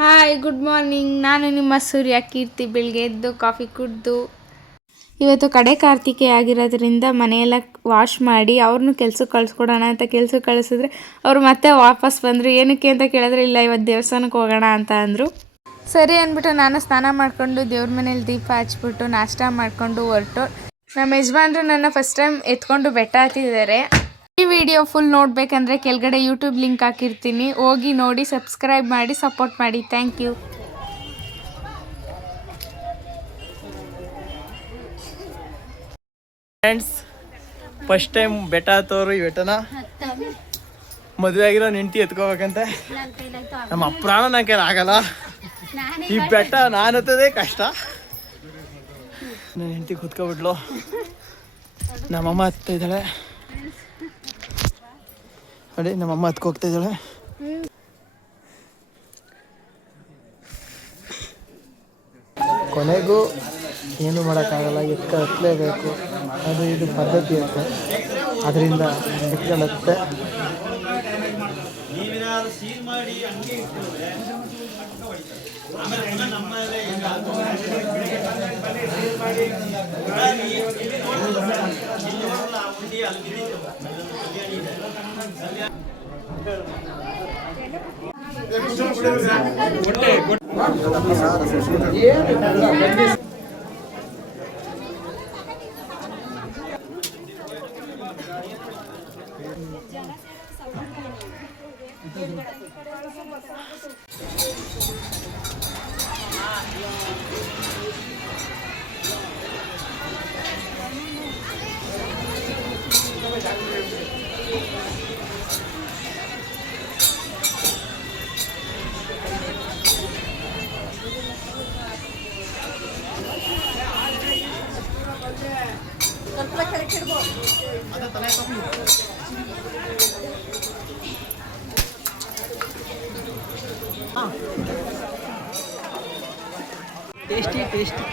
Hi good morning. ನಾನು ನಿಮ್ಮ ಸೂರ್ಯ ಕೀರ್ತಿ. ಬೆಳಿಗ್ಗೆ ಎದ್ದು ಕಾಫಿ ಕುಡಿದು ಇವತ್ತು ಕಡೆ ಕಾರ್ತಿಕೆ ಆಗಿರೋದ್ರಿಂದ ಮನೆಯೆಲ್ಲ ವಾಶ್ ಮಾಡಿ ಅವ್ರನ್ನೂ ಕೆಲ್ಸಕ್ಕೆ ಕಳಿಸ್ಕೊಡೋಣ ಅಂತ ಕೆಲ್ಸಕ್ಕೆ ಕಳಿಸಿದ್ರೆ ಅವರು ಮತ್ತೆ ವಾಪಸ್ ಬಂದರು. ಏನಕ್ಕೆ ಅಂತ ಕೇಳಿದ್ರೆ ಇಲ್ಲ ಇವತ್ತು ದೇವಸ್ಥಾನಕ್ಕೆ ಹೋಗೋಣ ಅಂತ ಅಂದರು. ಸರಿ ಅಂದ್ಬಿಟ್ಟು ನಾನು ಸ್ನಾನ ಮಾಡಿಕೊಂಡು ದೇವ್ರ ಮನೇಲಿ ದೀಪ ಹಚ್ಬಿಟ್ಟು ನಾಷ್ಟ ಮಾಡಿಕೊಂಡು ಹೊರಟು. ನಮ್ಮ ಯಜಮಾನ್ರು ನನ್ನ ಫಸ್ಟ್ ಟೈಮ್ ಎತ್ಕೊಂಡು ಬೆಟ್ಟ ಹತ್ತಿದ್ದಾರೆ. ಈ ವಿಡಿಯೋ ಫುಲ್ ನೋಡಬೇಕಂದ್ರೆ ಕೆಳಗಡೆ ಯೂಟ್ಯೂಬ್ ಲಿಂಕ್ ಹಾಕಿರ್ತೀನಿ, ಹೋಗಿ ನೋಡಿ ಸಬ್ಸ್ಕ್ರೈಬ್ ಮಾಡಿ ಸಪೋರ್ಟ್ ಮಾಡಿ. Thank you. Friends, first time ಬೆಟ್ಟ ಹತ್ತೋರು ಈ ಬೆಟ್ಟನ ಮದುವೆ ಆಗಿರೋ ಹೆಂಡತಿ ಎತ್ಕೋಬೇಕಂತೆ. ನಮ್ಮ ಪ್ರಾಣ ನನ್ನ ಕೈಲಿ ಆಗಲ್ಲ. ಈ ಬೆಟ್ಟ ನಾನು ಹತ್ತೋದೇ ಕಷ್ಟ. ನನ್ನ ಹೆಂಡತಿ ಕೂತ್ಕೊಬಿಟ್ಲು, ನಮ್ಮಮ್ಮ ಹತ್ತಾ ಇದ್ದಾಳೆ ನೋಡಿ. ನಮ್ಮಮ್ಮ ಹತ್ಕೋಗ್ತಾ ಇದ್ದಾಳೆ. ಕೊನೆಗೂ ಏನು ಮಾಡೋಕ್ಕಾಗಲ್ಲ, ಹತ್ತಲೇಬೇಕು. ಅದು ಇದು ಪದ್ಧತಿ ಇರುತ್ತೆ, ಅದರಿಂದ ಎತ್ಕೊಳ್ಳುತ್ತೆ. ಟೇಸ್ಟಿ